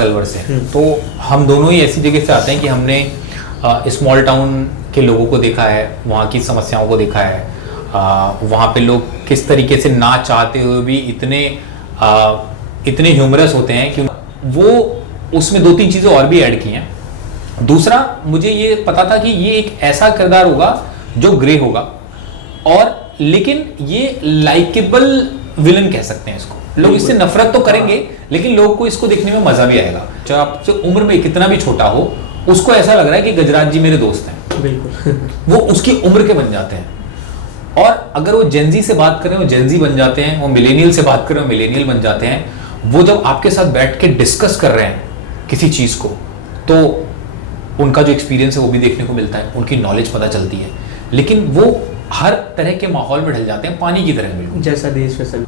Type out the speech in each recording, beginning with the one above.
अलवर से। तो हम दोनों ही ऐसी जगह से आते हैं कि हमने स्मॉल टाउन के लोगों को देखा है, वहाँ की समस्याओं को देखा है, वहाँ पे लोग किस तरीके से ना चाहते हुए भी इतने ह्यूमरस होते हैं कि वो उसमें 2-3 चीज़ें और भी ऐड की हैं। दूसरा, मुझे ये पता था कि ये एक ऐसा किरदार होगा जो ग्रे होगा, और लेकिन ये लाइकेबल विलन कह सकते हैं इसको। लोग इससे नफरत तो करेंगे लेकिन लोगों को इसको देखने में मजा भी आएगा। चाहे आपसे उम्र में कितना भी छोटा हो, उसको ऐसा लग रहा है कि गजराज जी मेरे दोस्त हैं। बिल्कुल वो उसकी उम्र के बन जाते हैं। और अगर वो जेनजी से बात करें वो जेनजी बन जाते हैं, वो मिलेनियल से बात करें वो मिलेनियल बन जाते हैं। वो जब आपके साथ बैठ के डिस्कस कर रहे हैं किसी चीज को, तो उनका जो एक्सपीरियंस है वो भी देखने को मिलता है, उनकी नॉलेज पता चलती है। लेकिन वो हर तरह के माहौल में ढल जाते हैं, पानी की तरह बिल्कुल। जैसा देश वैसा।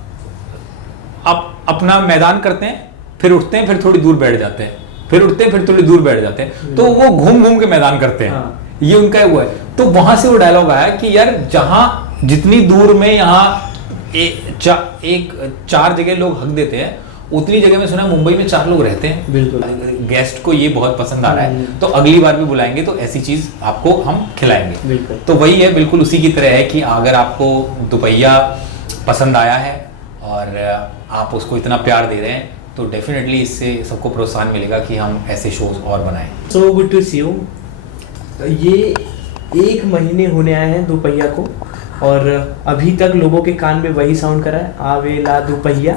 आप अपना मैदान करते हैं, फिर उठते हैं, फिर थोड़ी दूर बैठ जाते हैं, फिर उठते हैं, फिर थोड़ी दूर बैठ जाते हैं। तो वो घूम घूम के मैदान करते हैं। ये उनका वो है। तो वहां से वो डायलॉग आया कि यार जहां जितनी दूर में यहाँ एक 4 जगह लोग हक देते हैं, उतनी जगह में सुना मुंबई में 4 लोग रहते हैं। बिल्कुल। गेस्ट को ये बहुत पसंद आ रहा है, तो अगली बार भी बुलाएंगे तो ऐसी चीज आपको हम खिलाएंगे। बिल्कुल। तो वही है, बिल्कुल उसी की तरह है कि अगर आपको दुपहिया पसंद आया है और आप उसको इतना प्यार दे रहे हैं, तो डेफिनेटली इससे सबको प्रोत्साहन मिलेगा कि हम ऐसे शोज और बनाएं। So good to see you. ये 1 महीने होने आए हैं दुपहिया को, और अभी तक लोगों के कान में वही साउंड करा है, आवेला दुपहिया।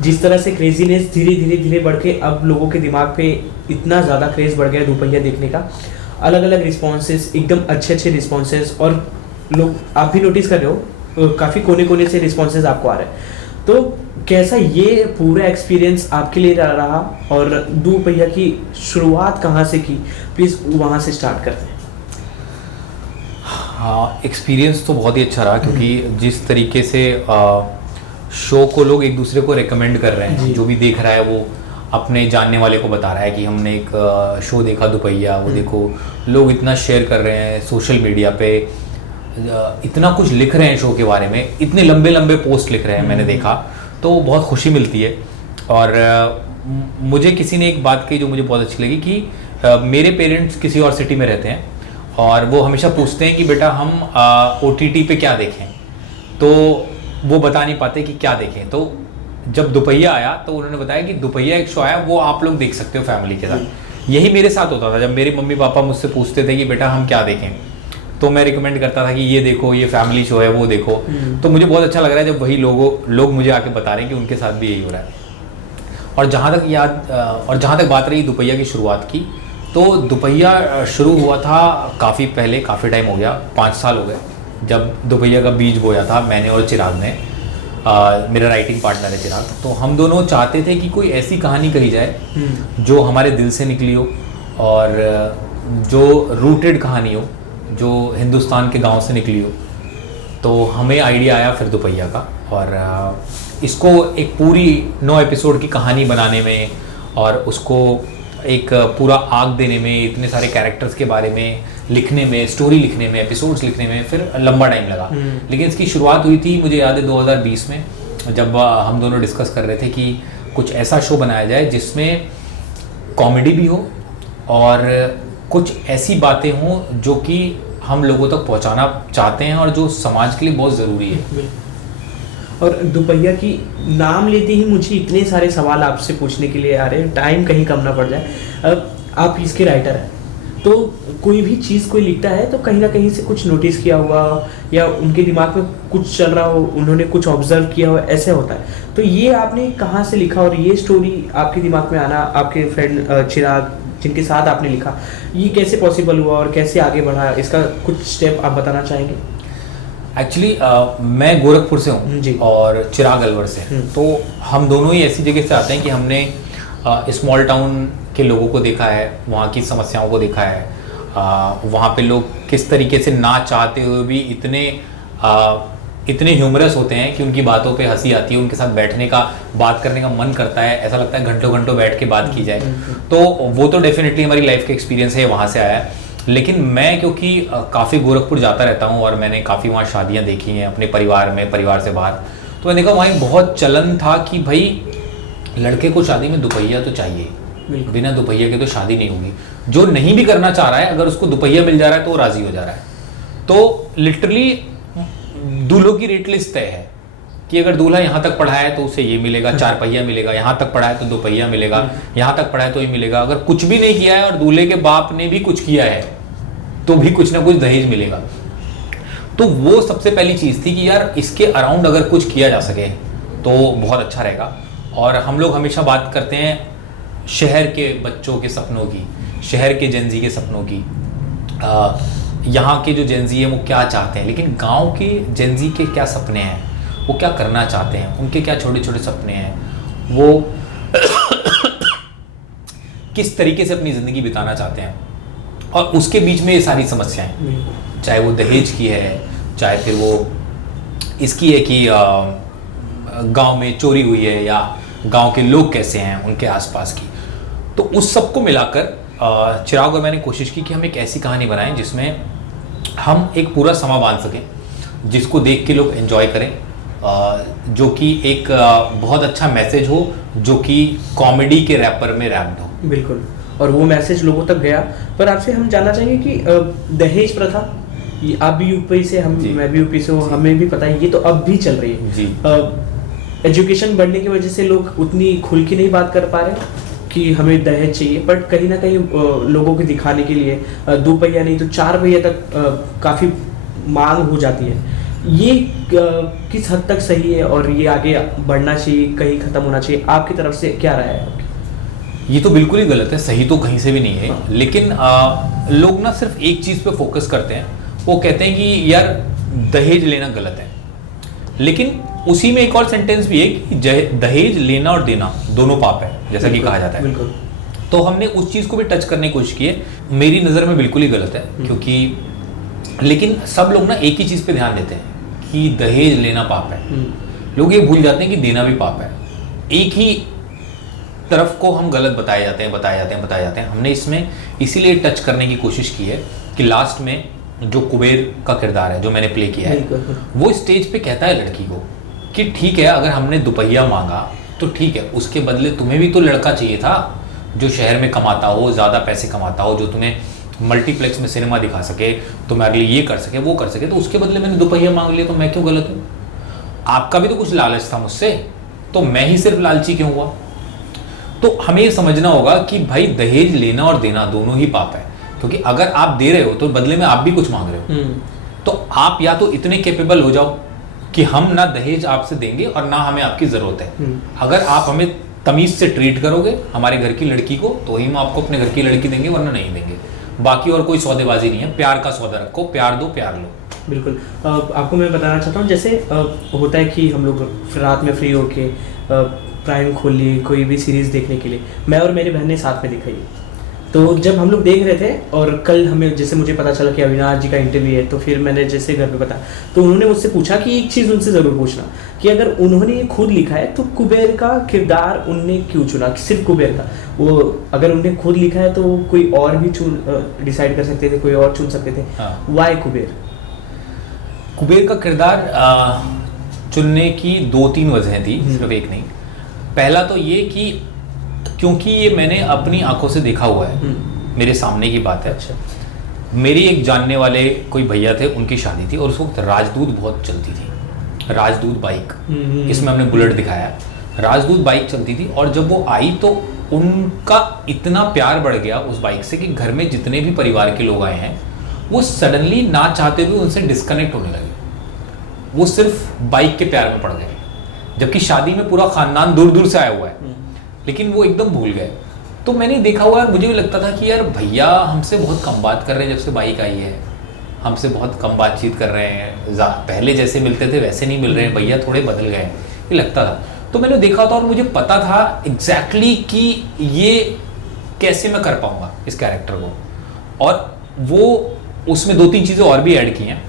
जिस तरह से क्रेजीनेस धीरे बढ़ के अब लोगों के दिमाग पे इतना ज़्यादा क्रेज बढ़ गया दुपहिया देखने का। अलग अलग रिस्पॉन्सेस, एकदम अच्छे रिस्पॉन्सेस, और लोग आप भी नोटिस कर रहे हो काफ़ी कोने से रिस्पॉन्सेस आपको आ रहे हैं। तो कैसा ये पूरा एक्सपीरियंस आपके लिए रहा, और दुपहिया की शुरुआत कहाँ से की, प्लीज़ वहाँ से स्टार्ट करते हैं। हाँ, एक्सपीरियंस तो बहुत ही अच्छा रहा, क्योंकि जिस तरीके से शो को लोग एक दूसरे को रेकमेंड कर रहे हैं, जो भी देख रहा है वो अपने जानने वाले को बता रहा है कि हमने एक शो देखा दुपहिया, वो देखो। लोग इतना शेयर कर रहे हैं सोशल मीडिया पे, इतना कुछ लिख रहे हैं शो के बारे में, इतने लंबे पोस्ट लिख रहे हैं, मैंने देखा, तो बहुत खुशी मिलती है। और मुझे किसी ने एक बात कही जो मुझे बहुत अच्छी लगी कि मेरे पेरेंट्स किसी और सिटी में रहते हैं, और वो हमेशा पूछते हैं कि बेटा हम OTT पे क्या देखें, तो वो बता नहीं पाते कि क्या देखें। तो जब दुपहिया आया तो उन्होंने बताया कि दुपहिया एक शो आया, वो आप लोग देख सकते हो फैमिली के साथ। यही मेरे साथ होता था, जब मेरे मम्मी पापा मुझसे पूछते थे कि बेटा हम क्या देखें, तो मैं रिकमेंड करता था कि ये देखो, ये फैमिली शो है, वो देखो। तो मुझे बहुत अच्छा लग रहा है जब वही लोग मुझे आके बता रहे हैं कि उनके साथ भी यही हो रहा है। और जहाँ तक बात रही दुपहिया की शुरुआत की, तो दुपहिया शुरू हुआ था काफ़ी पहले, काफ़ी टाइम हो गया, 5 साल हो गए, जब दुपहिया का बीज बोया था मैंने और चिराग ने। मेरा राइटिंग पार्टनर है चिराग। तो हम दोनों चाहते थे कि कोई ऐसी कहानी करी जाए जो हमारे दिल से निकली हो, और जो रूटेड कहानी हो, जो हिंदुस्तान के गांव से निकली हो। तो हमें आइडिया आया फिर दुपहिया का, और इसको एक पूरी 9 एपिसोड की कहानी बनाने में, और उसको एक पूरा आग देने में, इतने सारे कैरेक्टर्स के बारे में लिखने में, स्टोरी लिखने में, एपिसोड्स लिखने में फिर लंबा टाइम लगा। लेकिन इसकी शुरुआत हुई थी, मुझे याद है 2020 में, जब हम दोनों डिस्कस कर रहे थे कि कुछ ऐसा शो बनाया जाए जिसमें कॉमेडी भी हो और कुछ ऐसी बातें हों जो कि हम लोगों तक पहुंचाना चाहते हैं और जो समाज के लिए बहुत ज़रूरी है। और दुपहिया की नाम लेते ही मुझे इतने सारे सवाल आपसे पूछने के लिए आ रहे हैं, टाइम कहीं कम ना पड़ जाए। अब आप इसके राइटर हैं, तो कोई भी चीज़ कोई लिखता है तो कहीं ना कहीं से कुछ नोटिस किया हुआ, या उनके दिमाग में कुछ चल रहा हो, उन्होंने कुछ ऑब्जर्व किया हो, ऐसे होता है। तो ये आपने कहाँ से लिखा, और ये स्टोरी आपके दिमाग में आना, आपके फ्रेंड चिराग जिनके साथ आपने लिखा, ये कैसे पॉसिबल हुआ और कैसे आगे बढ़ा, इसका कुछ स्टेप आप बताना चाहेंगे? एक्चुअली मैं गोरखपुर से हूँ और चिराग अलवर से। तो हम दोनों ही ऐसी जगह से आते हैं कि हमने स्मॉल टाउन के लोगों को देखा है, वहाँ की समस्याओं को देखा है, वहाँ पे लोग किस तरीके से ना चाहते हुए भी इतने ह्यूमरस होते हैं कि उनकी बातों पे हंसी आती है, उनके साथ बैठने का, बात करने का मन करता है, ऐसा लगता है घंटों घंटों बैठ के बात की जाए। तो वो तो डेफिनेटली हमारी लाइफ का एक्सपीरियंस है, वहाँ से आया है। लेकिन मैं क्योंकि काफ़ी गोरखपुर जाता रहता हूँ और मैंने काफ़ी वहाँ शादियाँ देखी हैं अपने परिवार में, परिवार से बाहर, तो मैंने देखा वहाँ बहुत चलन था कि भाई लड़के को शादी में दुपहिया तो चाहिए। बिल्कुल। बिना दुपहिया के तो शादी नहीं होगी। जो नहीं भी करना चाह रहा है, अगर उसको दुपहिया मिल जा रहा है तो वो राजी हो जा रहा है। तो लिटरली दूल्हों की रेट लिस्ट तय है कि अगर दूल्हा यहाँ तक पढ़ा है तो उसे ये मिलेगा, 4 पहिया मिलेगा, यहाँ तक पढ़ा है तो 2 पहिया मिलेगा, यहाँ तक पढ़ा है तो ये मिलेगा। अगर कुछ भी नहीं किया है और दूल्हे के बाप ने भी कुछ किया है तो भी कुछ ना कुछ दहेज मिलेगा। तो वो सबसे पहली चीज़ थी कि यार इसके अराउंड अगर कुछ किया जा सके तो बहुत अच्छा रहेगा। और हम लोग हमेशा बात करते हैं शहर के बच्चों के सपनों की, शहर के जेंजी के सपनों की, यहाँ के जो जेंजी है वो क्या चाहते हैं, लेकिन गांव के जेंजी के क्या सपने हैं, वो क्या करना चाहते हैं, उनके क्या छोटे छोटे सपने हैं, वो किस तरीके से अपनी ज़िंदगी बिताना चाहते हैं। और उसके बीच में ये सारी समस्याएं, चाहे वो दहेज की है, चाहे फिर वो इसकी है कि गांव में चोरी हुई है या गांव के लोग कैसे हैं उनके आसपास की। तो उस सब को मिलाकर चिराग और मैंने कोशिश की कि हम एक ऐसी कहानी बनाएं जिसमें हम एक पूरा समा बांध सकें, जिसको देख के लोग एंजॉय करें, जो कि एक बहुत अच्छा मैसेज हो, जो कि कॉमेडी के रैपर में रैप्ड हो। बिल्कुल, और वो मैसेज लोगों तक गया। पर आपसे हम जानना चाहेंगे कि दहेज प्रथा, ये आप भी यूपी से, मैं भी यूपी से हूँ, हमें भी पता है ये तो अब भी चल रही है जी। एजुकेशन बढ़ने की वजह से लोग उतनी खुल के नहीं बात कर पा रहे कि हमें दहेज चाहिए, बट कहीं ना कहीं लोगों को दिखाने के लिए 2 पहिया नहीं तो 4 पहिया तक काफ़ी मांग हो जाती है। ये किस हद तक सही है और ये आगे बढ़ना चाहिए, कहीं ख़त्म होना चाहिए? आपकी तरफ से क्या राय है आपकी? ये तो बिल्कुल ही गलत है, सही तो कहीं से भी नहीं है। लेकिन लोग ना सिर्फ एक चीज़ पे फोकस करते हैं, वो कहते हैं कि यार दहेज लेना गलत है। लेकिन उसी में एक और सेंटेंस भी है कि दहेज लेना और देना दोनों पाप है, जैसा कि कहा जाता है। बिल्कुल। तो हमने उस चीज़ को भी टच करने की कोशिश की है। मेरी नज़र में बिल्कुल ही गलत है, क्योंकि लेकिन सब लोग ना एक ही चीज़ पे ध्यान देते हैं कि दहेज लेना पाप है। लोग ये भूल जाते हैं कि देना भी पाप है। एक ही तरफ को हम गलत बताए जाते हैं। हमने इसमें इसीलिए टच करने की कोशिश की है कि लास्ट में जो कुबेर का किरदार है जो मैंने प्ले किया है, वो स्टेज पे कहता है लड़की को कि ठीक है, अगर हमने दुपहिया मांगा तो ठीक है, उसके बदले तुम्हें भी तो लड़का चाहिए था जो शहर में कमाता हो, ज़्यादा पैसे कमाता हो, जो तुम्हें मल्टीप्लेक्स में सिनेमा दिखा सके, तुम्हारे लिए ये कर सके, वो कर सके। तो उसके बदले मैंने दुपहिया मांग लिया, तो मैं क्यों गलत हूँ? आपका भी तो कुछ लालच था मुझसे, तो मैं ही सिर्फ लालची क्यों हुआ? तो हमें ये समझना होगा कि भाई दहेज लेना और देना दोनों ही पाप है। क्योंकि अगर आप दे रहे हो तो बदले में आप भी कुछ मांग रहे हो। तो आप या तो इतने कैपेबल हो जाओ कि हम ना दहेज आपसे देंगे और ना हमें आपकी ज़रूरत है। अगर आप हमें तमीज़ से ट्रीट करोगे हमारे घर की लड़की को, तो ही हम आपको अपने घर की लड़की देंगे, वरना नहीं देंगे। बाकी और कोई सौदेबाजी नहीं है, प्यार का सौदा रखो, प्यार दो, प्यार लो। बिल्कुल। आपको मैं बताना चाहता हूँ, जैसे होता है कि हम लोग रात में फ्री होके प्राइम खोल लिए कोई भी सीरीज़ देखने के लिए, मैं और मेरी बहन ने साथ में दिखाई। तो जब हम लोग देख रहे थे और कल हमें जैसे मुझे पता चला कि अविनाश जी का इंटरव्यू है, तो फिर मैंने जैसे घर पे बताया तो उन्होंने मुझसे पूछा कि एक चीज़ उनसे ज़रूर पूछना कि अगर उन्होंने ये खुद लिखा है तो कुबेर का किरदार उनने क्यों चुना, सिर्फ कुबेर का? वो अगर उन्होंने खुद लिखा है तो कोई और भी डिसाइड कर सकते थे, कोई और चुन सकते थे। वाई कुबेर? कुबेर का किरदार चुनने की 2-3 वजहें थी, सिर्फ एक नहीं। पहला तो ये कि क्योंकि ये मैंने अपनी आंखों से देखा हुआ है, मेरे सामने की बात है। अच्छा। मेरी एक जानने वाले कोई भैया थे, उनकी शादी थी और उस वक्त राजदूत बहुत चलती थी, राजदूत बाइक। इसमें हमने बुलेट दिखाया, राजदूत बाइक चलती थी। और जब वो आई तो उनका इतना प्यार बढ़ गया उस बाइक से कि घर में जितने भी परिवार के लोग आए हैं वो सडनली ना चाहते हुए उनसे डिस्कनेक्ट होने लगे। वो सिर्फ बाइक के प्यार में पड़ गए, जबकि शादी में पूरा खानदान दूर दूर से आया हुआ है, लेकिन वो एकदम भूल गए। तो मैंने देखा हुआ, मुझे भी लगता था कि यार भैया हमसे बहुत कम बात कर रहे हैं, जब से बाइक आई है हमसे बहुत कम बातचीत कर रहे हैं, पहले जैसे मिलते थे वैसे नहीं मिल रहे हैं, भैया थोड़े बदल गए, ये लगता था। तो मैंने देखा था और मुझे पता था एग्जैक्टली कि ये कैसे मैं कर पाऊंगा इस कैरेक्टर को। और वो उसमें 2-3 चीज़ें और भी ऐड की हैं।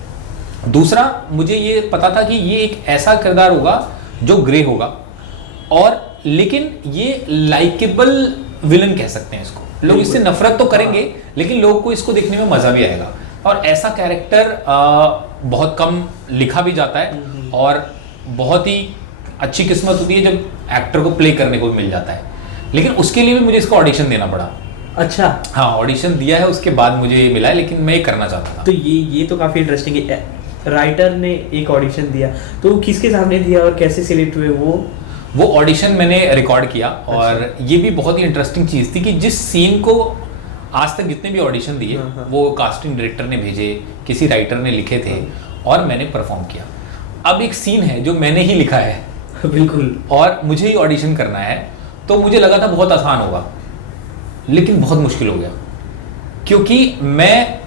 दूसरा, मुझे ये पता था कि ये एक ऐसा किरदार होगा जो ग्रे होगा, और लेकिन ये लाइकेबल विलन कह सकते हैं इसको। लोग इससे नफरत तो करेंगे, लेकिन लोगों को इसको देखने में मजा भी आएगा। और ऐसा कैरेक्टर बहुत कम लिखा भी जाता है, और बहुत ही अच्छी किस्मत होती है जब एक्टर को प्ले करने को भी मिल जाता है। लेकिन उसके लिए भी मुझे इसका ऑडिशन देना पड़ा। अच्छा। हाँ, ऑडिशन दिया है, उसके बाद मुझे ये मिला है, लेकिन मैं ये करना चाहता था। तो ये तो काफ़ी इंटरेस्टिंग है। राइटर ने एक ऑडिशन दिया, तो किसके सामने दिया और कैसे सिलेक्ट हुए वो ऑडिशन मैंने रिकॉर्ड किया। और ये भी बहुत ही इंटरेस्टिंग चीज़ थी कि जिस सीन को आज तक जितने भी ऑडिशन दिए वो कास्टिंग डायरेक्टर ने भेजे, किसी राइटर ने लिखे थे और मैंने परफॉर्म किया। अब एक सीन है जो मैंने ही लिखा है बिल्कुल, और मुझे ही ऑडिशन करना है, तो मुझे लगा था बहुत आसान होगा, लेकिन बहुत मुश्किल हो गया, क्योंकि मैं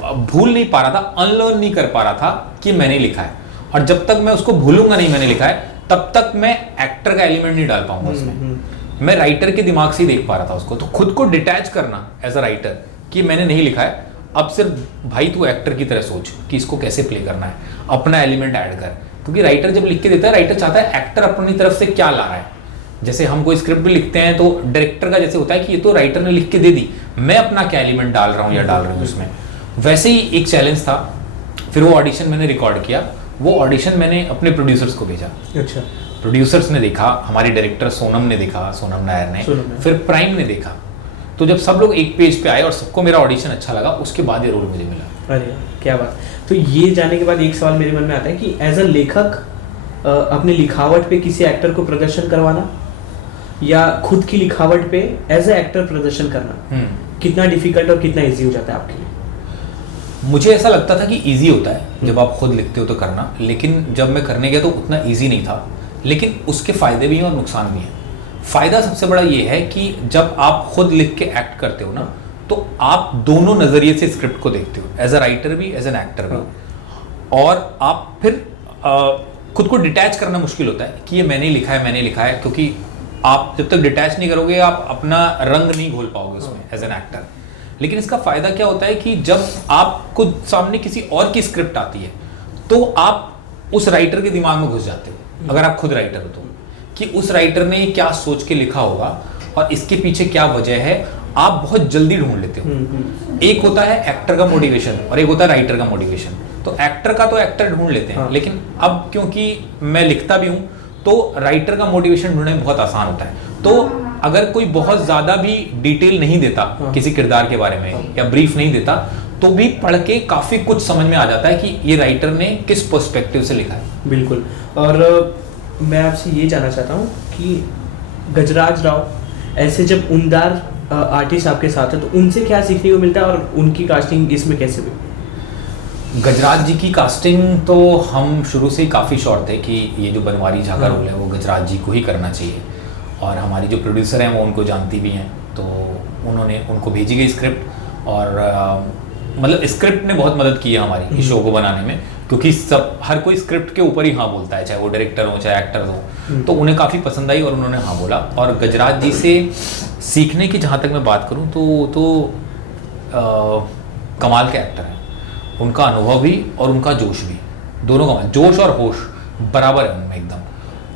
भूल नहीं पा रहा था, अनलर्न नहीं कर पा रहा था कि मैंने लिखा है। और जब तक मैं उसको भूलूंगा नहीं मैंने लिखा है, तब तक मैं एक्टर का एलिमेंट नहीं डाल पाऊंगा उसमें। मैं राइटर के दिमाग से ही देख पा रहा था उसको। तो खुद को डिटैच करना एज अ राइटर कि मैंने नहीं लिखा है, अब सिर्फ भाई तू एक्टर की तरह सोच कि इसको कैसे प्ले करना है, अपना एलिमेंट ऐड कर। क्योंकि राइटर जब लिख के देता है, राइटर चाहता है एक्टर अपनी तरफ से क्या ला रहा है। जैसे हम कोई स्क्रिप्ट भी लिखते हैं तो डायरेक्टर का जैसे होता है कि ये तो राइटर ने लिख के दे दी, मैं अपना क्या एलिमेंट डाल रहा हूँ या डाल रही हूँ उसमें। वैसे ही एक चैलेंज था। फिर वो ऑडिशन मैंने रिकॉर्ड किया, वो ऑडिशन मैंने अपने प्रोड्यूसर्स को भेजा। अच्छा। प्रोड्यूसर्स ने देखा, हमारी डायरेक्टर सोनम ने देखा, सोनम नायर ने, फिर प्राइम ने देखा। तो जब सब लोग एक पेज पे आए और सबको मेरा ऑडिशन अच्छा लगा, उसके बाद ये रोल मुझे मिला। अरे क्या बात। तो ये जाने के बाद एक सवाल मेरे मन में आता है कि एज अ लेखक अपने लिखावट पे किसी एक्टर को प्रदर्शन करवाना या खुद की लिखावट पे एज अ एक्टर प्रदर्शन करना कितना डिफिकल्ट और कितना इजी हो जाता है आपके लिए? मुझे ऐसा लगता था कि इजी होता है जब आप खुद लिखते हो तो करना, लेकिन जब मैं करने गया तो उतना इजी नहीं था। लेकिन उसके फ़ायदे भी हैं और नुकसान भी हैं। फ़ायदा सबसे बड़ा ये है कि जब आप खुद लिख के एक्ट करते हो ना, तो आप दोनों नज़रिए से स्क्रिप्ट को देखते हो, एज अ राइटर भी, एज एन एक्टर भी। और आप फिर खुद को डिटैच करना मुश्किल होता है कि ये मैंने लिखा है, मैंने लिखा है, क्योंकि आप जब तक डिटैच नहीं करोगे आप अपना रंग नहीं घोल पाओगे उसमें एज एन एक्टर। लेकिन इसका फ़ायदा क्या होता है कि जब आपको सामने किसी और की स्क्रिप्ट आती है तो आप उस राइटर के दिमाग में घुस जाते हो, अगर आप खुद राइटर हो तो, कि उस राइटर ने क्या सोच के लिखा होगा और इसके पीछे क्या वजह है, आप बहुत जल्दी ढूंढ लेते हो। एक होता है एक्टर का मोटिवेशन और एक होता है राइटर का मोटिवेशन। तो एक्टर का तो एक्टर ढूंढ लेते हैं, लेकिन अब क्योंकि मैं लिखता भी हूँ तो राइटर का मोटिवेशन ढूंढने में बहुत आसान होता है। तो अगर कोई बहुत ज़्यादा भी डिटेल नहीं देता किसी किरदार के बारे में या ब्रीफ नहीं देता, तो भी पढ़ के काफ़ी कुछ समझ में आ जाता है कि ये राइटर ने किस पर्सपेक्टिव से लिखा है। बिल्कुल। और मैं आपसे ये जानना चाहता हूँ कि गजराज राव ऐसे जब उम्दार आर्टिस्ट आपके साथ है तो उनसे क्या सीखने को मिलता है और उनकी कास्टिंग इसमें कैसे हुई? गजराज जी की कास्टिंग तो हम शुरू से ही काफ़ी श्योर थे कि ये जो बनवारी झा का रोल है वो गजराज जी को ही करना चाहिए। और हमारी जो प्रोड्यूसर हैं वो उनको जानती भी हैं, तो उन्होंने उनको भेजी गई स्क्रिप्ट। और मतलब स्क्रिप्ट ने बहुत मदद की है हमारी इस शो को बनाने में, क्योंकि हर कोई स्क्रिप्ट के ऊपर ही हाँ बोलता है, चाहे वो डायरेक्टर हो चाहे एक्टर हो। तो उन्हें काफ़ी पसंद आई और उन्होंने हाँ बोला। और गजराज जी से सीखने की जहाँ तक मैं बात करूँ तो कमाल के एक्टर हैं। उनका अनुभव भी और उनका जोश भी, दोनों का जोश और होश बराबर है उनमें एकदम।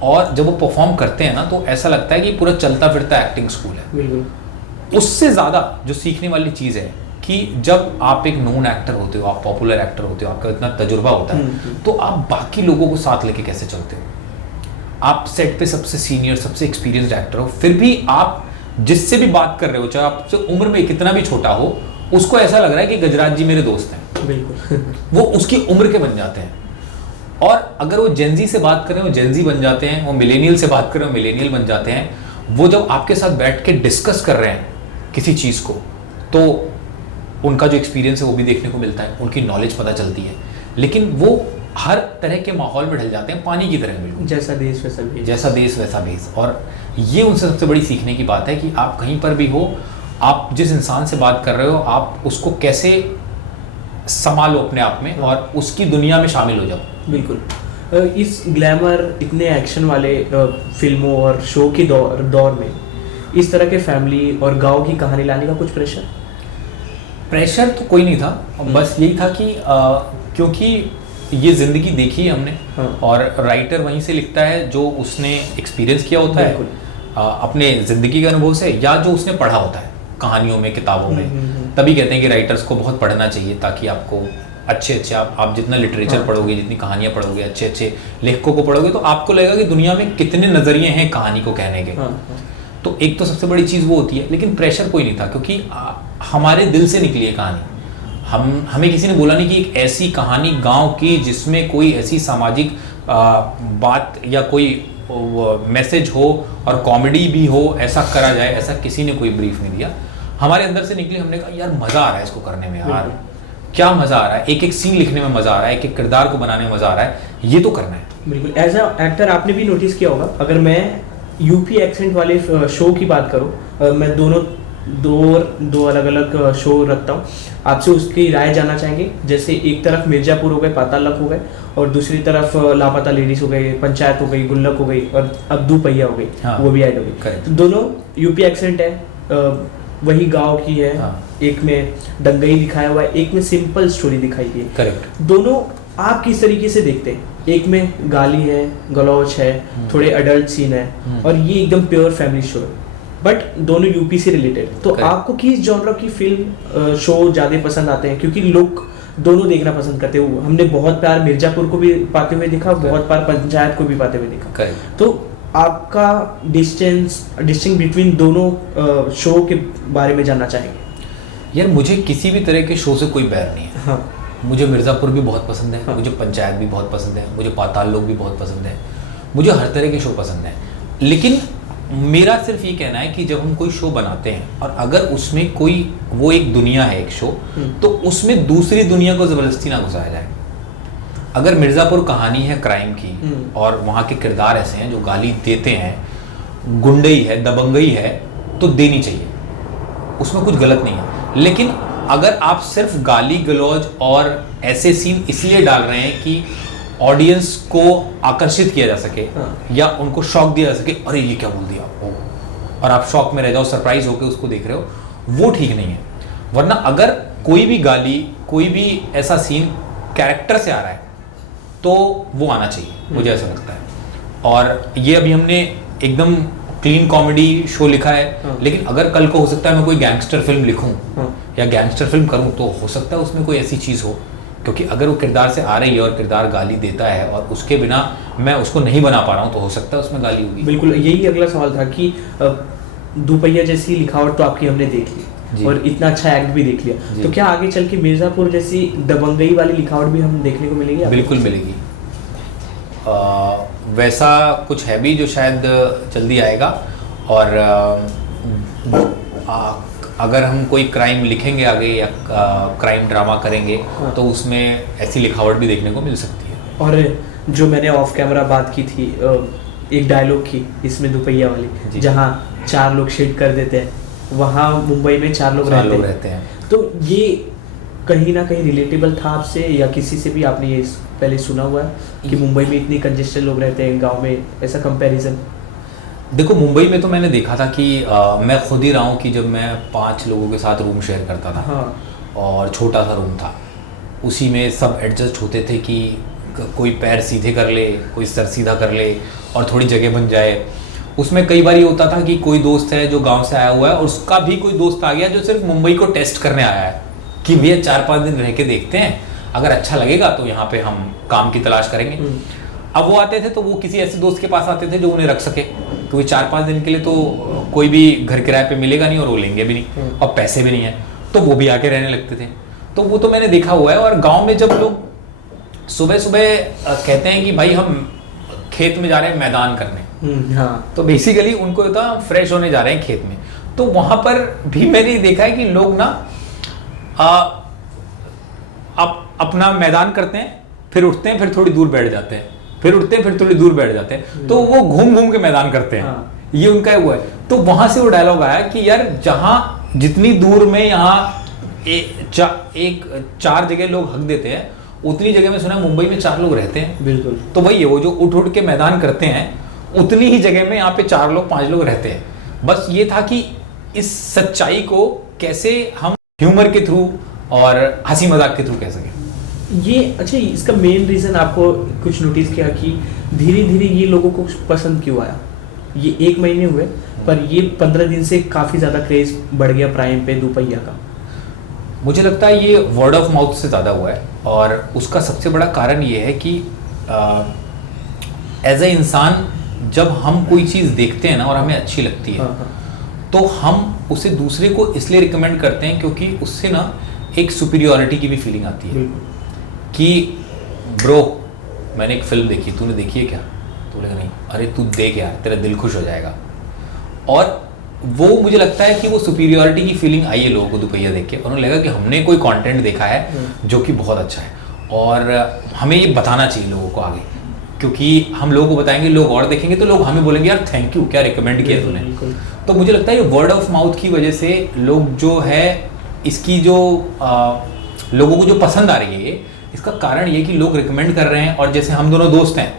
और जब वो परफॉर्म करते हैं ना तो ऐसा लगता है कि पूरा चलता फिरता एक्टिंग स्कूल है। बिल्कुल। उससे ज़्यादा जो सीखने वाली चीज़ है कि जब आप एक नोन एक्टर होते हो, आप पॉपुलर एक्टर होते हो, आपका इतना तजुर्बा होता है, तो आप बाकी लोगों को साथ लेके कैसे चलते हो। आप सेट पे सबसे सीनियर, सबसे एक्सपीरियंस्ड एक्टर हो, फिर भी आप जिससे भी बात कर रहे हो, चाहे आपसे उम्र में कितना भी छोटा हो, उसको ऐसा लग रहा है कि गजराज जी मेरे दोस्त हैं। बिल्कुल। वो उसकी उम्र के बन जाते हैं। और अगर वो जेनजी से बात करें वो जेनजी बन जाते हैं, वो मिलेनियल से बात करें वो मिलेनियल बन जाते हैं। वो जब आपके साथ बैठ के डिस्कस कर रहे हैं किसी चीज़ को, तो उनका जो एक्सपीरियंस है वो भी देखने को मिलता है, उनकी नॉलेज पता चलती है। लेकिन वो हर तरह के माहौल में ढल जाते हैं, पानी की तरह बिल्कुल। जैसा देश वैसा भेष। जैसा देश वैसा भेष। और ये उनसे सबसे बड़ी सीखने की बात है कि आप कहीं पर भी हो, आप जिस इंसान से बात कर रहे हो, आप उसको कैसे संभालो अपने आप में और उसकी दुनिया में शामिल हो जाओ। बिल्कुल। इस ग्लैमर इतने एक्शन वाले फिल्मों और शो के दौर में इस तरह के फैमिली और गांव की कहानी लाने का कुछ प्रेशर तो कोई नहीं था। बस यही था कि क्योंकि ये ज़िंदगी देखी है हमने, और राइटर वहीं से लिखता है जो उसने एक्सपीरियंस किया होता है अपने ज़िंदगी के अनुभव से, या जो उसने पढ़ा होता है कहानियों में, किताबों में। तभी कहते हैं कि राइटर्स को बहुत पढ़ना चाहिए ताकि आपको अच्छे अच्छे आप जितना लिटरेचर हाँ। पढ़ोगे, जितनी कहानियाँ पढ़ोगे, अच्छे अच्छे लेखकों को पढ़ोगे, तो आपको लगेगा कि दुनिया में कितने नज़रिए हैं कहानी को कहने के। हाँ। तो एक तो सबसे बड़ी चीज़ वो होती है, लेकिन प्रेशर कोई नहीं था क्योंकि हमारे दिल से निकली है कहानी। हमें किसी ने बोला नहीं कि एक ऐसी कहानी गांव की जिसमें कोई ऐसी सामाजिक बात या कोई मैसेज हो और कॉमेडी भी हो, ऐसा करा जाए, ऐसा किसी ने कोई ब्रीफ नहीं दिया। हमारे अंदर से निकली, हमने कहा यार मज़ा आ रहा है इसको करने में, यार क्या मज़ा आ रहा है, एक एक सीन लिखने में मज़ा आ रहा है, एक एक किरदार को बनाने में मज़ा आ रहा है, ये तो करना है। बिल्कुल। एज अ एक्टर आपने भी नोटिस किया होगा, अगर मैं यूपी एक्सेंट वाले शो की बात करूँ, मैं दो अलग अलग शो रखता हूँ, आपसे उसकी राय जानना चाहेंगे। जैसे एक तरफ मिर्जापुर हो गए, पाताल लक हो गए, और दूसरी तरफ लापता लेडीज हो गए, पंचायत हो गई, गुल्लक हो गई, और अब दुपहिया हो गई। हाँ, वो भी ऐड हो गई। correct। तो दोनों यूपी एक्सेंट है, वही गांव की है। हाँ। एक में दंगई दिखाया हुआ है, एक में सिंपल स्टोरी दिखाई गई है। करेक्ट। दोनों आप किस तरीके से देखते हैं? एक में गाली है, गलौच है, थोड़े अडल्ट सीन है, और ये एकदम प्योर फैमिली शो है, बट दोनों यूपी से रिलेटेड। तो Correct। आपको किस जॉनर की फिल्म शो ज्यादा पसंद आते हैं? क्योंकि लोग दोनों देखना पसंद करते हैं। हमने बहुत बार मिर्जापुर को भी पाते हुए देखा, बहुत बार पंचायत को भी पाते हुए देखा। करेक्ट। तो आपका डिस्टिंग बिटवीन दोनों शो के बारे में जानना चाहेंगे। यार मुझे किसी भी तरह के शो से कोई बैर नहीं है। हाँ। मुझे मिर्ज़ापुर भी बहुत पसंद है, हाँ। मुझे पंचायत भी बहुत पसंद है, मुझे पाताल लोक भी बहुत पसंद है, मुझे हर तरह के शो पसंद है। लेकिन मेरा सिर्फ ये कहना है कि जब हम कोई शो बनाते हैं और अगर उसमें कोई वो एक दुनिया है, एक शो, तो उसमें दूसरी दुनिया को ज़बरदस्ती ना घुसाया जाए। अगर मिर्ज़ापुर कहानी है क्राइम की और वहाँ के किरदार ऐसे हैं जो गाली देते हैं, गुंडई है, दबंगई है, तो देनी चाहिए, उसमें कुछ गलत नहीं है। लेकिन अगर आप सिर्फ गाली गलौज और ऐसे सीन इसलिए डाल रहे हैं कि ऑडियंस को आकर्षित किया जा सके, या उनको शॉक दिया जा सके, अरे ये क्या बोल दिया, और आप शॉक में रह जाओ, सरप्राइज होकर उसको देख रहे हो, वो ठीक नहीं है। वरना अगर कोई भी गाली, कोई भी ऐसा सीन कैरेक्टर से आ रहा है तो वो आना चाहिए, मुझे ऐसा लगता है। और ये अभी हमने एकदम क्लीन कॉमेडी शो लिखा है, लेकिन अगर कल को हो सकता है मैं कोई गैंगस्टर फिल्म लिखूं या गैंगस्टर फिल्म करूं, तो हो सकता है उसमें कोई ऐसी चीज़ हो, क्योंकि अगर वो किरदार से आ रही है और किरदार गाली देता है और उसके बिना मैं उसको नहीं बना पा रहा हूँ, तो हो सकता है उसमें गाली होगी। बिल्कुल, यही अगला सवाल था कि दुपहिया जैसी लिखावट तो आपकी हमने देख ली और इतना अच्छा एक्ट भी देख लिया, तो क्या आगे चल के मिर्जापुर जैसी दबंगई वाली लिखावट भी हम देखने को मिलेगी? बिल्कुल मिलेगी। वैसा कुछ है भी जो शायद जल्दी आएगा, और अगर हम कोई क्राइम लिखेंगे आगे या क्राइम ड्रामा करेंगे, तो उसमें ऐसी लिखावट भी देखने को मिल सकती है। और जो मैंने ऑफ कैमरा बात की थी, एक डायलॉग की इसमें दुपहिया वाली, जहाँ 4 लोग शिट कर देते हैं, वहाँ मुंबई में 4 लोग रहते हैं। तो ये कहीं ना कहीं रिलेटेबल था आपसे, या किसी से भी आपने ये पहले सुना हुआ है कि मुंबई में इतनी कंजेस्टेड लोग रहते हैं, गांव में ऐसा कंपैरिजन? देखो, मुंबई में तो मैंने देखा था कि मैं खुद ही रहा हूँ कि जब मैं 5 लोगों के साथ रूम शेयर करता था, और छोटा सा रूम था, उसी में सब एडजस्ट होते थे कि कोई पैर सीधे कर ले, कोई सर सीधा कर ले और थोड़ी जगह बन जाए। उसमें कई बार ये होता था कि कोई दोस्त है जो गांव से आया हुआ है और उसका भी कोई दोस्त आ गया जो सिर्फ मुंबई को टेस्ट करने आया है कि भैया 4-5 दिन रह के देखते हैं, अगर अच्छा लगेगा तो यहाँ पे हम काम की तलाश करेंगे। अब वो आते थे तो वो किसी ऐसे दोस्त के पास आते थे जो उन्हें रख सके, क्योंकि 4-5 दिन के लिए तो कोई भी घर किराए पे मिलेगा नहीं और वो लेंगे भी नहीं और पैसे भी नहीं है, तो वो भी आके रहने लगते थे। तो वो तो मैंने देखा हुआ है। और गाँव में जब लोग सुबह सुबह कहते हैं कि भाई हम खेत में जा रहे हैं मैदान करने, तो बेसिकली उनको होता है फ्रेश होने जा रहे हैं खेत में। तो वहाँ पर भी मैंने देखा है कि लोग ना अपना मैदान करते हैं, फिर उठते हैं, फिर थोड़ी दूर बैठ जाते हैं, फिर उठते हैं, फिर थोड़ी दूर बैठ जाते हैं, तो वो घूम घूम के मैदान करते हैं। ये उनका हुआ है। तो वहां से वो डायलॉग आया कि यार जहां जितनी दूर में यहाँ 4 जगह लोग हक देते हैं, उतनी जगह में सुना मुंबई में 4 लोग रहते हैं। बिल्कुल। तो वही है, वो जो उठ उठ के मैदान करते हैं, उतनी ही जगह में यहाँ पे 4 लोग 5 लोग रहते हैं। बस ये था कि इस सच्चाई को कैसे हम ह्यूमर के थ्रू और हंसी मजाक के थ्रू कह सकें। ये अच्छा, इसका मेन रीजन आपको कुछ नोटिस किया कि धीरे धीरे ये लोगों को पसंद क्यों आया? ये 1 महीने हुए, पर ये 15 दिन से काफी ज्यादा क्रेज बढ़ गया प्राइम पे दुपहिया का। मुझे लगता है ये वर्ड ऑफ माउथ से ज़्यादा हुआ है। और उसका सबसे बड़ा कारण ये है कि एज ए इंसान जब हम कोई चीज़ देखते हैं ना और हमें अच्छी लगती है, तो हम उसे दूसरे को इसलिए रिकमेंड करते हैं क्योंकि उससे ना एक सुपीरियॉरिटी की भी फीलिंग आती है कि ब्रो मैंने एक फिल्म देखी, तूने देखी है क्या? तो बोलेगा नहीं। अरे तू देख यार, तेरा दिल खुश हो जाएगा। और वो मुझे लगता है कि वो सुपीरियॉरिटी की फीलिंग आई है लोगों को दुपहिया देख के, उन्हें लगा कि हमने कोई कंटेंट देखा है जो कि बहुत अच्छा है और हमें ये बताना चाहिए लोगों को आगे, क्योंकि हम लोगों को बताएंगे, लोग और देखेंगे तो लोग हमें बोलेंगे यार थैंक यू, क्या रिकमेंड किया तूने। तो मुझे लगता है ये वर्ड ऑफ माउथ की वजह से लोग जो है इसकी जो लोगों को जो पसंद आ रही है, इसका कारण ये कि लोग रिकमेंड कर रहे हैं। और जैसे हम दोनों दोस्त हैं,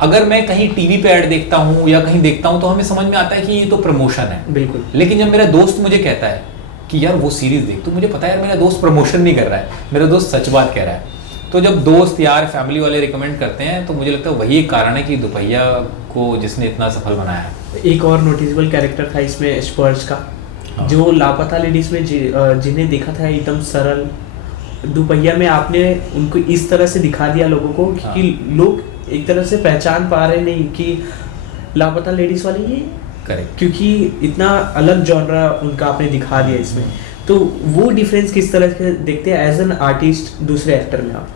अगर मैं कहीं टीवी पे ऐड देखता हूँ या कहीं देखता हूँ तो हमें समझ में आता है कि ये तो प्रमोशन है। बिल्कुल। लेकिन जब मेरा दोस्त मुझे कहता है कि यार वो सीरीज देख, तो मुझे पता है यार मेरा दोस्त प्रमोशन नहीं कर रहा है, मेरा दोस्त सच बात कह रहा है। तो जब दोस्त यार फैमिली वाले रिकमेंड करते हैं तो मुझे लगता है वही एक कारण है कि दुपहिया को जिसने इतना सफल बनाया है। एक और नोटिसेबल कैरेक्टर था इसमें स्पर्श का, जो लापता लेडीज में जिन्हें देखा था एकदम सरल, दुपहिया में आपने उनको इस तरह से दिखा दिया लोगों को कि लोग एक तरह से पहचान पा रहे नहीं कि लापता लेडीज वाली ये, करेक्ट, क्योंकि इतना अलग जॉनरा उनका आपने दिखा दिया इसमें। तो वो डिफरेंस किस तरह से देखते हैं एज एन आर्टिस्ट दूसरे एक्टर में आप?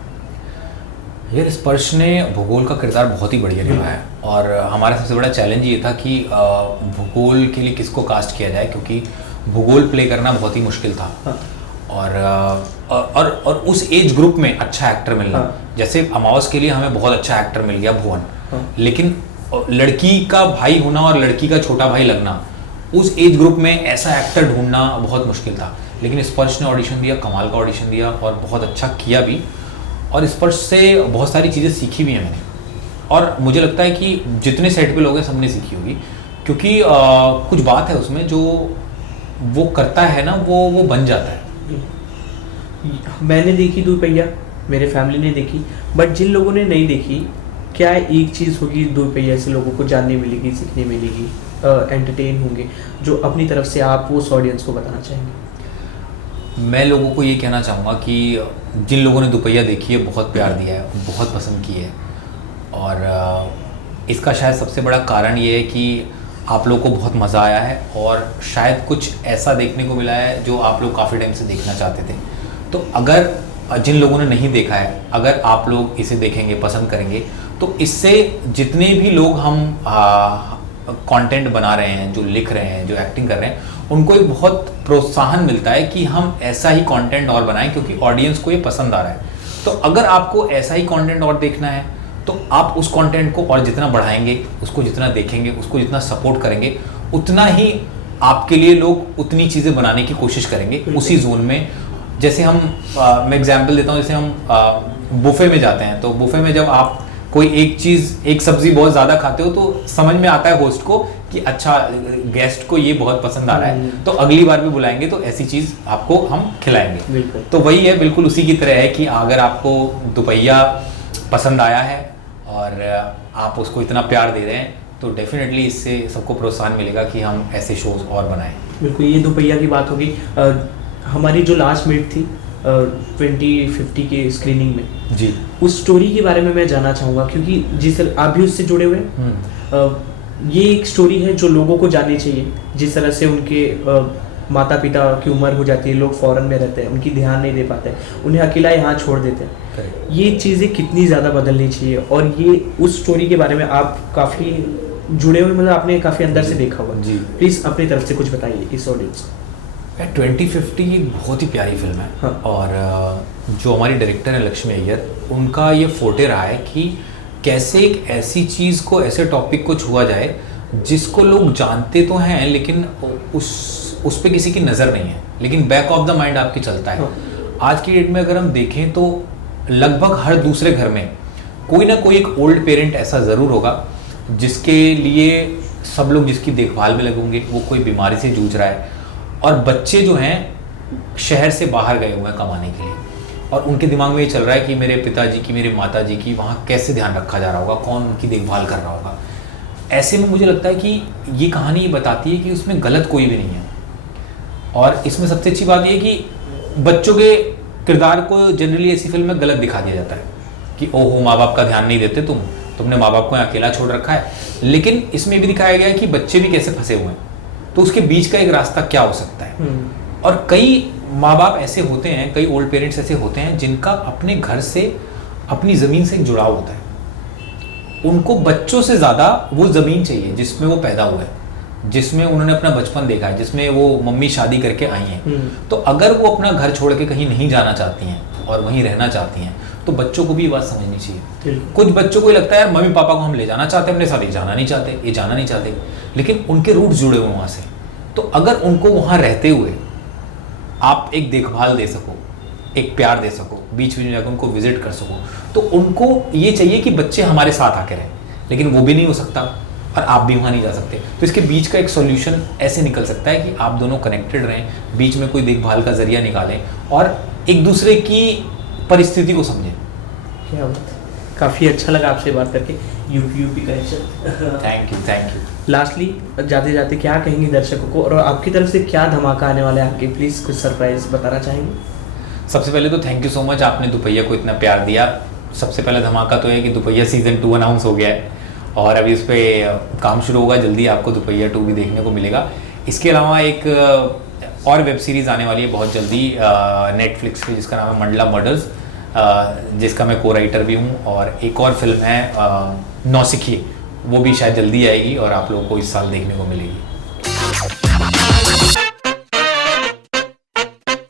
यार स्पर्श ने भूगोल का किरदार बहुत ही बढ़िया निभाया और हमारा सबसे बड़ा चैलेंज ये था कि भूगोल के लिए किसको कास्ट किया जाए, क्योंकि भूगोल प्ले करना बहुत ही मुश्किल था। हाँ। और उस एज ग्रुप में अच्छा एक्टर मिलना, जैसे अमावस के लिए हमें बहुत अच्छा एक्टर मिल गया भुवन, लेकिन लड़की का भाई होना और लड़की का छोटा भाई लगना, उस एज ग्रुप में ऐसा एक्टर ढूंढना बहुत मुश्किल था। लेकिन स्पर्श ने ऑडिशन दिया, कमाल का ऑडिशन दिया और बहुत अच्छा किया भी, और स्पर्श से बहुत सारी चीज़ें सीखी भी हैं मैंने। और मुझे लगता है कि जितने सेट पे लोग हैं सबने सीखी होगी, क्योंकि कुछ बात है उसमें जो वो करता है ना, वो बन जाता है। मैंने देखी दुपहिया, मेरे फैमिली ने देखी, बट जिन लोगों ने नहीं देखी, क्या एक चीज़ होगी दुपहिया से लोगों को जानने मिलेगी, सीखने मिलेगी, एंटरटेन होंगे, जो अपनी तरफ से आप उस ऑडियंस को बताना चाहेंगे? मैं लोगों को ये कहना चाहूँगा कि जिन लोगों ने दुपहिया देखी है, बहुत प्यार दिया है, बहुत पसंद की है, और इसका शायद सबसे बड़ा कारण ये है कि आप लोगों को बहुत मज़ा आया है और शायद कुछ ऐसा देखने को मिला है जो आप लोग काफ़ी टाइम से देखना चाहते थे। तो अगर जिन लोगों ने नहीं देखा है, अगर आप लोग इसे देखेंगे, पसंद करेंगे, तो इससे जितने भी लोग हम कंटेंट बना रहे हैं, जो लिख रहे हैं, जो एक्टिंग कर रहे हैं, उनको एक बहुत प्रोत्साहन मिलता है कि हम ऐसा ही कंटेंट और बनाएं, क्योंकि ऑडियंस को ये पसंद आ रहा है। तो अगर आपको ऐसा ही कंटेंट और देखना है तो आप उस कंटेंट को और जितना बढ़ाएंगे, उसको जितना देखेंगे, उसको जितना सपोर्ट करेंगे, उतना ही आपके लिए लोग उतनी चीज़ें बनाने की कोशिश करेंगे उसी जोन में। जैसे हम मैं एग्जांपल देता हूँ, जैसे हम बुफे में जाते हैं, तो बुफे में जब आप कोई एक चीज़, एक सब्जी बहुत ज़्यादा खाते हो तो समझ में आता है होस्ट को कि अच्छा गेस्ट को ये बहुत पसंद आ रहा है, तो अगली बार भी बुलाएंगे तो ऐसी चीज़ आपको हम खिलाएंगे। तो वही है, बिल्कुल उसी की तरह है कि अगर आपको दुपहिया पसंद आया है और आप उसको इतना प्यार दे रहे हैं, तो डेफिनेटली इससे सबको प्रोत्साहन मिलेगा कि हम ऐसे शोज और बनाएं। बिल्कुल, ये दुपहिया की बात होगी। हमारी जो लास्ट मीट थी 2050 के स्क्रीनिंग में जी, उस स्टोरी के बारे में मैं जानना चाहूँगा, क्योंकि जिस आप भी उससे जुड़े हुए हैं। ये एक स्टोरी है जो लोगों को जाननी चाहिए, जिस तरह से उनके माता पिता की उम्र हो जाती है, लोग फॉरेन में रहते हैं, उनकी ध्यान नहीं दे पाते, उन्हें अकेला यहाँ छोड़ देते हैं। ये चीज़ें कितनी ज़्यादा बदलनी चाहिए, और ये उस स्टोरी के बारे में आप काफ़ी जुड़े हुए, मतलब आपने काफ़ी अंदर से देखा हुआ जी। प्लीज़ अपनी तरफ से कुछ बताइए इस ऑडियंस को। 2050 एक बहुत ही प्यारी फिल्म है। हाँ। और जो हमारी डायरेक्टर है लक्ष्मी अय्यर, उनका ये फोटे रहा है कि कैसे एक ऐसी चीज़ को, ऐसे टॉपिक को छुआ जाए जिसको लोग जानते तो हैं लेकिन उस पे किसी की नज़र नहीं है, लेकिन बैक ऑफ द माइंड आपकी चलता है। हाँ। आज की डेट में अगर हम देखें तो लगभग हर दूसरे घर में कोई ना कोई एक ओल्ड पेरेंट ऐसा ज़रूर होगा जिसके लिए सब लोग जिसकी देखभाल में लगे होंगे, वो कोई बीमारी से जूझ रहा है, और बच्चे जो हैं शहर से बाहर गए हुए हैं कमाने के लिए, और उनके दिमाग में ये चल रहा है कि मेरे पिताजी की, मेरे माताजी की वहाँ कैसे ध्यान रखा जा रहा होगा, कौन उनकी देखभाल कर रहा होगा। ऐसे में मुझे लगता है कि ये कहानी ये बताती है कि उसमें गलत कोई भी नहीं है। और इसमें सबसे अच्छी बात ये है कि बच्चों के किरदार को जनरली ऐसी फिल्म में गलत दिखा दिया जाता है कि ओहो माँ बाप का ध्यान नहीं देते तुमने माँ बाप को यहाँ अकेला छोड़ रखा है। लेकिन इसमें भी दिखाया गया है कि बच्चे भी कैसे फंसे हुए हैं, तो उसके बीच का एक रास्ता क्या हो सकता है। और कई माँ बाप ऐसे होते हैं, कई ओल्ड पेरेंट्स ऐसे होते हैं जिनका अपने घर से, अपनी ज़मीन से एक जुड़ाव होता है। उनको बच्चों से ज़्यादा वो ज़मीन चाहिए जिसमें वो पैदा हुए हैं, जिसमें उन्होंने अपना बचपन देखा है, जिसमें वो मम्मी शादी करके आई हैं। तो अगर वो अपना घर छोड़ के कहीं नहीं जाना चाहती हैं और वहीं रहना चाहती हैं, तो बच्चों को भी ये बात समझनी चाहिए। कुछ बच्चों को ये लगता है यार मम्मी पापा को हम ले जाना चाहते हैं अपने साथ, ये जाना नहीं चाहते, लेकिन उनके रूट जुड़े हुए वहाँ से। तो अगर उनको वहाँ रहते हुए आप एक देखभाल दे सको, एक प्यार दे सको, बीच बीच में जाकर उनको विजिट कर सको, तो उनको ये चाहिए कि बच्चे हमारे साथ आके रहें, लेकिन वो भी नहीं हो सकता और आप भी वहाँ नहीं जा सकते। तो इसके बीच का एक सॉल्यूशन ऐसे निकल सकता है कि आप दोनों कनेक्टेड रहें, बीच में कोई देखभाल का जरिया निकालें और एक दूसरे की परिस्थिति को समझें। क्या बात, काफ़ी अच्छा लगा आपसे बात करके। UP connection. Thank you. Lastly जाते जाते क्या कहेंगे दर्शकों को, और आपकी तरफ से क्या धमाका आने वाला है आपके, प्लीज़ कुछ सरप्राइज बताना चाहेंगे? सबसे पहले तो थैंक यू सो मच, आपने दुपहिया को इतना प्यार दिया। सबसे पहला धमाका तो है कि दुपहिया सीज़न 2 अनाउंस हो गया है और अभी उस पर काम शुरू होगा, जल्दी आपको दुपहिया 2 भी देखने को मिलेगा। इसके अलावा एक और वेब सीरीज़ आने वाली है बहुत जल्दी नेटफ्लिक्स पे, जिसका नाम है मंडला मर्डर्स, जिसका मैं को राइटर भी हूँ। और एक और फिल्म है नौसिखिए, वो भी शायद जल्दी आएगी और आप लोगों को इस साल देखने को मिलेगी।